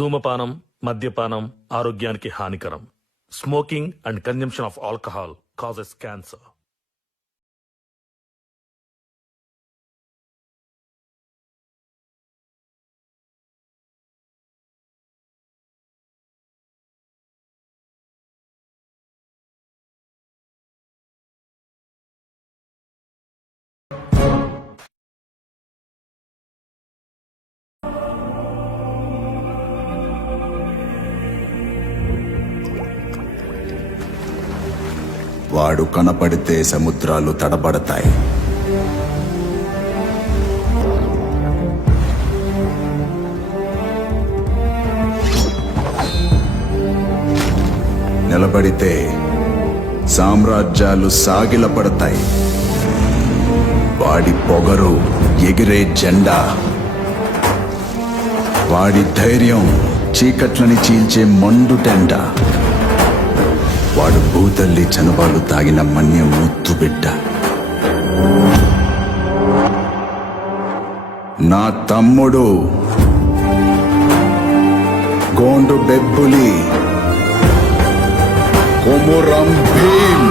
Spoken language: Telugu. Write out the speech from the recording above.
ధూమపానం మద్యపానం ఆరోగ్యానికి హానికరం. Smoking and consumption of alcohol causes cancer వాడు కనపడితే సముద్రాలు తడబడతాయి. నిలబడితే సామ్రాజ్యాలు సాగిలపడతాయి. వాడి పొగరు ఎగిరే జెండా. వాడి ధైర్యం చీకట్లని చీల్చే మండుటెండ వాడు భూతల్లి చనుబాలు తాగిన మన్య ముత్తు బిడ్డ. నా తమ్ముడు. గోండు బెబ్బులి. కొమురం భీమ్.